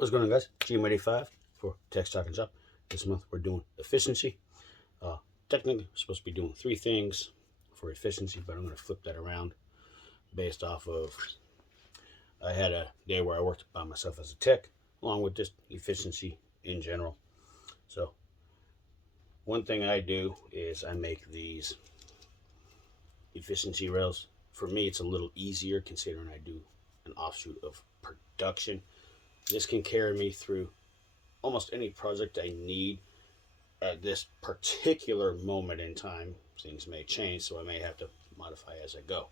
What's going on, guys? GM85 for Tech Stock and Shop. This month we're doing efficiency. Technically, we're supposed to be doing 3 things for efficiency, but I'm going to flip that around based off of I had a day where I worked by myself as a tech, along with just efficiency in general. So one thing I do is I make these efficiency rails. For me, it's a little easier considering I do an offshoot of production. This can carry me through almost any project I need at this particular moment in time. Things may change, so I may have to modify as I go.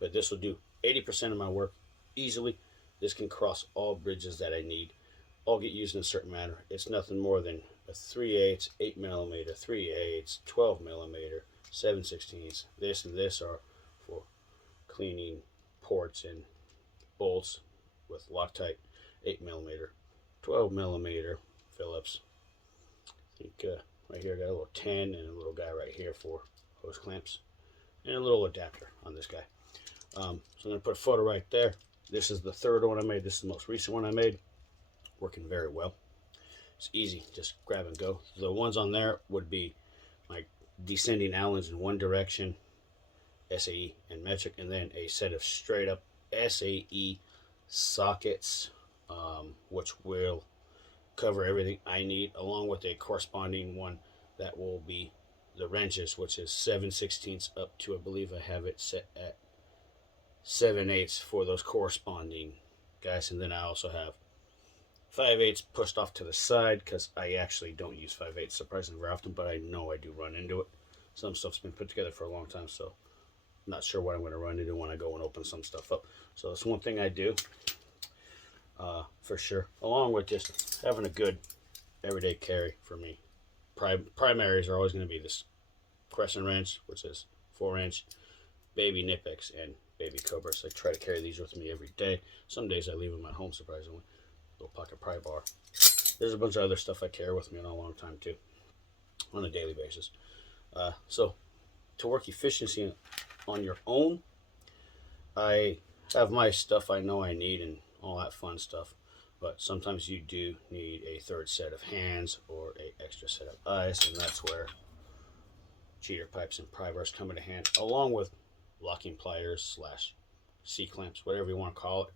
But this will do 80% of my work easily. This can cross all bridges that I need. All get used in a certain manner. It's nothing more than a 3/8, 8mm, 3/8, 12mm, 7/16. This and this are for cleaning ports and bolts with Loctite 8mm, 12mm Phillips. I think right here I got a little 10 and a little guy right here for hose clamps, and a little adapter on this guy. So I'm going to put a photo right there. This is the third one I made. This is the most recent one I made. Working very well. It's easy, just grab and go. The ones on there would be like descending Allens in one direction, SAE and metric, and then a set of straight up SAE sockets, which will cover everything I need, along with a corresponding one that will be the wrenches, which is 7/16 up to, I believe I have it set at 7/8 for those corresponding guys. And then I also have 5/8 pushed off to the side because I actually don't use 5/8 surprisingly very often, but I know I do run into it. Some stuff's been put together for a long time, so I'm not sure what I'm going to run into when I go and open some stuff up. So that's one thing I do for sure, along with just having a good everyday carry for me. Primaries are always going to be this crescent wrench, which is 4-inch, baby Nipex, and baby Cobra. So I try to carry these with me every day. Some days I leave them at home, surprisingly. Little pocket pry bar. There's a bunch of other stuff I carry with me in a long time too, on a daily basis. So to work efficiency on your own, I have my stuff I know I need and all that fun stuff, but sometimes you do need a third set of hands or a extra set of eyes, and that's where cheater pipes and pry bars come into hand, along with locking pliers / C-clamps, whatever you want to call it.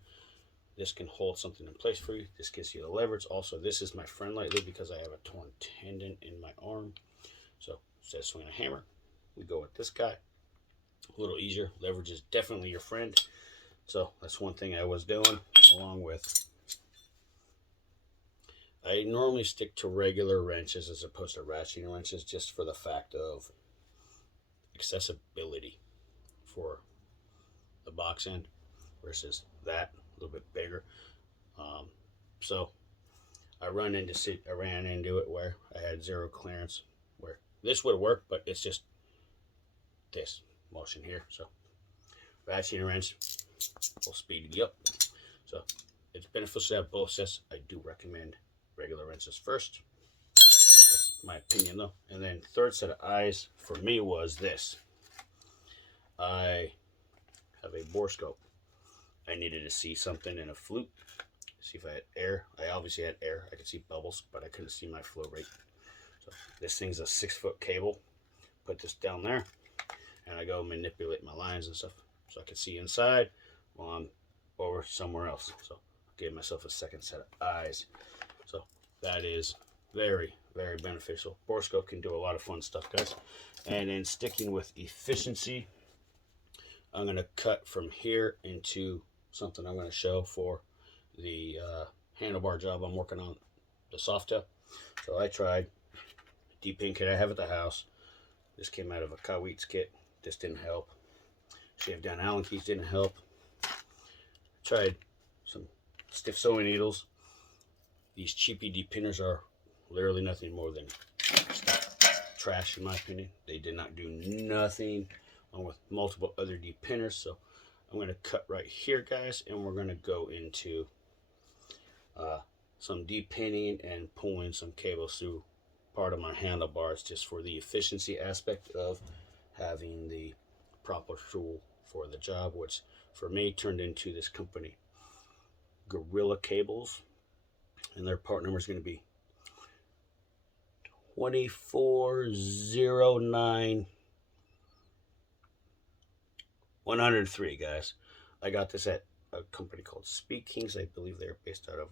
This can hold something in place for you. This gives you the leverage. Also, this is my friend lately because I have a torn tendon in my arm. So instead of swinging a hammer, we go with this guy. A little easier. Leverage is definitely your friend. So that's one thing I was doing, along with I normally stick to regular wrenches as opposed to ratcheting wrenches, just for the fact of accessibility for the box end versus that a little bit bigger. So I ran into it where I had zero clearance, where this would work, but it's just this motion here. So ratcheting wrench will speed you up. So it's beneficial to have both sets. I do recommend regular wrenches first. That's my opinion though. And then third set of eyes for me was this. I have a bore scope. I needed to see something in a flute, see if I had air. I obviously had air. I could see bubbles, but I couldn't see my flow rate. So this thing's a 6-foot cable. Put this down there, and I go manipulate my lines and stuff so I can see inside while I'm over somewhere else. So I gave myself a second set of eyes. So that is very, very beneficial. Bore scope can do a lot of fun stuff, guys. And then sticking with efficiency, I'm going to cut from here into something I'm going to show for the handlebar job I'm working on, the soft tail. So I tried deep pin kit I have at the house. This came out of a Kawitz kit. This didn't help. Shaved down Allen keys didn't help. Tried some stiff sewing needles. These cheapy deep pinners are literally nothing more than trash in my opinion. They did not do nothing, along with multiple other deep pinners. So I'm going to cut right here, guys, and we're going to go into some deep pinning and pulling some cables through part of my handlebars, just for the efficiency aspect of having the proper tool for the job, which for me turned into this company, Gorilla Cables. and their part number is going to be 2409 103, guys. I got this at a company called Speed Kings. I believe they're based out of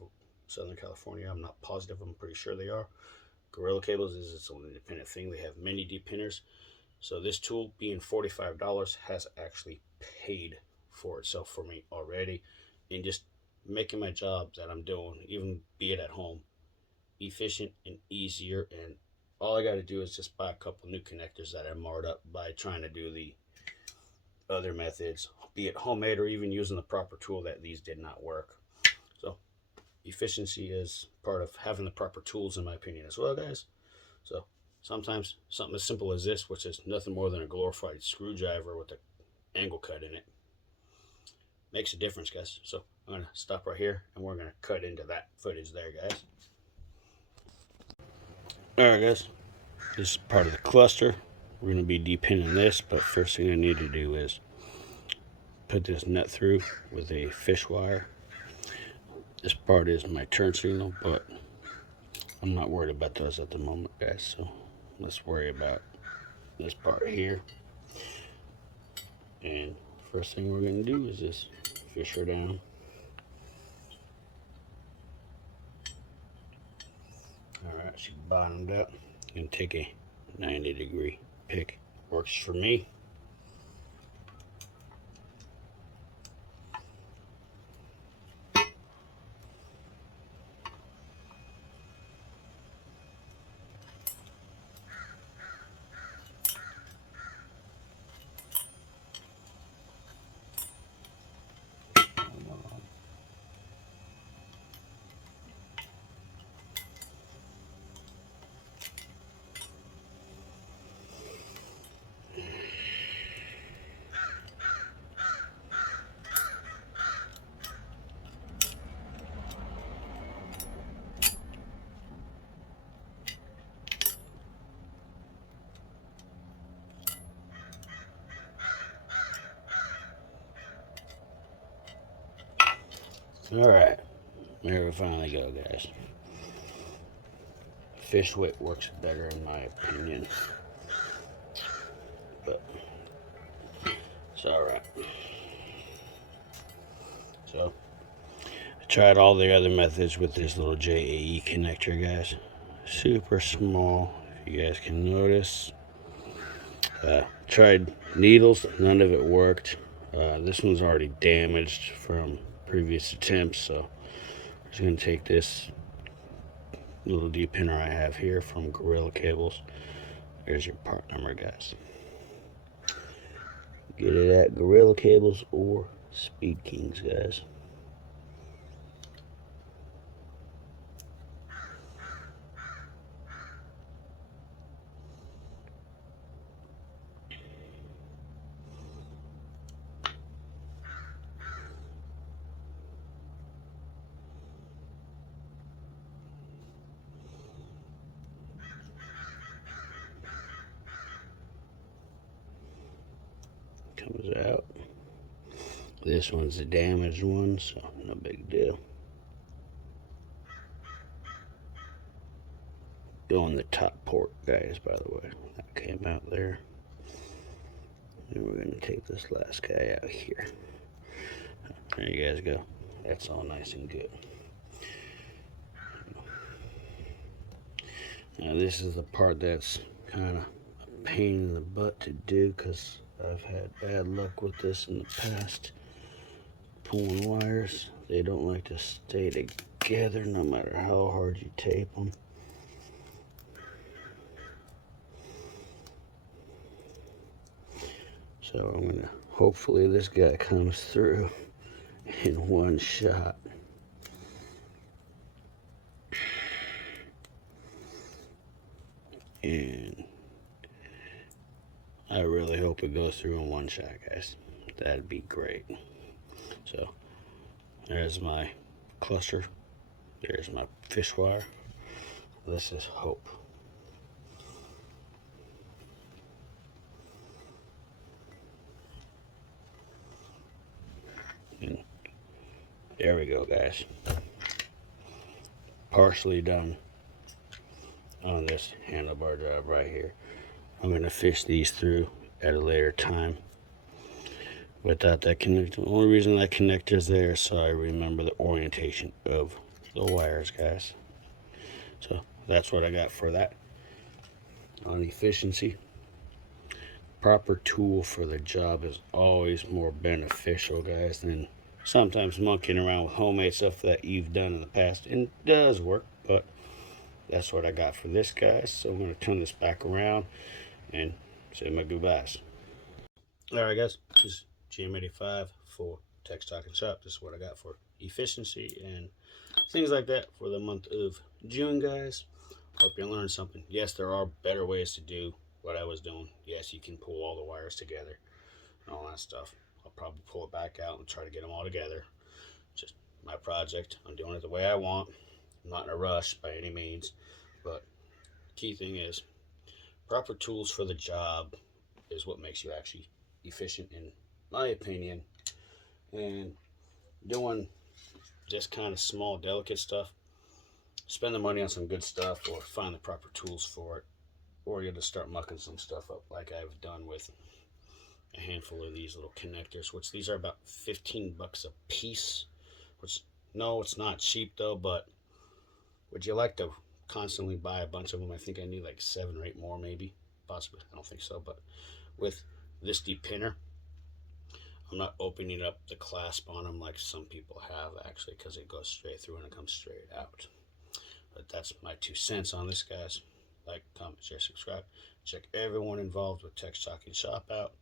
Southern California. I'm not positive. I'm pretty sure they are. Gorilla Cables is its own independent thing. They have many depinners. So this tool, being $45, has actually paid for itself for me already, and just making my job that I'm doing, even be it at home, efficient and easier. And all I got to do is just buy a couple new connectors that I marred up by trying to do the other methods, be it homemade or even using the proper tool, that these did not work. So efficiency is part of having the proper tools, in my opinion, as well, guys. So sometimes something as simple as this, which is nothing more than a glorified screwdriver with an angle cut in it, makes a difference, guys. So I'm going to stop right here, and we're going to cut into that footage there, guys. Alright, guys, this is part of the cluster. We're going to be depinning this, but first thing I need to do is put this nut through with a fish wire. This part is my turn signal, but I'm not worried about those at the moment, guys. So let's worry about this part here. And first thing we're going to do is just fish her down. Alright, she bottomed out. I'm going to take a 90-degree pick. Works for me. Alright, there we finally go, guys. Fish wick works better in my opinion, but it's alright. So I tried all the other methods with this little JAE connector, guys. Super small, if you guys can notice. Tried needles, none of it worked. This one's already damaged from previous attempts, so I'm just going to take this little depinner I have here from Gorilla Cables. There's your part number, guys. Get it at Gorilla Cables or Speed Kings, guys. Comes out. This one's the damaged one, so no big deal. Going the top port, guys, by the way. That came out there. And we're going to take this last guy out here. There you guys go. That's all nice and good. Now this is the part that's kind of a pain in the butt to do, because I've had bad luck with this in the past. Pulling wires, they don't like to stay together no matter how hard you tape them. So I'm gonna, hopefully this guy comes through in one shot. And I really hope it goes through in one shot, guys. That'd be great. So there's my cluster. There's my fish wire. Let's just hope. And there we go, guys. partially done on this handlebar job right here. I'm going to fish these through at a later time without that connector. The only reason that connector is there is so I remember the orientation of the wires, guys. So that's what I got for that. On efficiency, proper tool for the job is always more beneficial, guys, than sometimes monkeying around with homemade stuff that you've done in the past. And it does work, but that's what I got for this, guys. So I'm going to turn this back around and say my goodbyes. Alright, guys, this is GM85 for Tech Talk and Shop. This is what I got for efficiency and things like that for the month of June, guys. Hope you learned something. Yes, there are better ways to do what I was doing. Yes, you can pull all the wires together and all that stuff. I'll probably pull it back out and try to get them all together. Just my project. I'm doing it the way I want. I'm not in a rush by any means, but key thing is proper tools for the job is what makes you actually efficient, in my opinion. And doing just kind of small, delicate stuff, spend the money on some good stuff or find the proper tools for it, or you'll just start mucking some stuff up like I've done with a handful of these little connectors, which these are about 15 bucks a piece, which, no, it's not cheap though, but would you like to constantly buy a bunch of them? I think I need like 7 or 8 more, maybe, possibly. I don't think so, but with this depinner, I'm not opening up the clasp on them like some people have, actually, because it goes straight through and it comes straight out. But that's my 2 cents on this, guys. Like, comment, share, subscribe. Check everyone involved with Tech Talk and Shop out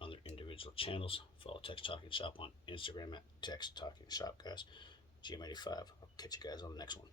on their individual channels. Follow Tech Talk and Shop on Instagram at Tech Talk and Shop, guys. GM85. I'll catch you guys on the next one.